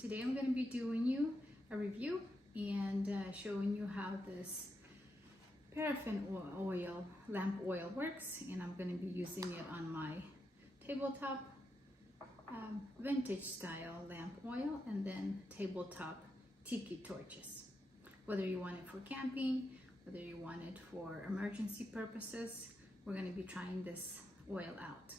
Today I'm going to be doing you a review and showing you how this paraffin oil, lamp oil works, and I'm going to be using it on my tabletop vintage style lamp oil and then tabletop Tiki torches. Whether you want it for camping, whether you want it for emergency purposes, we're going to be trying this oil out.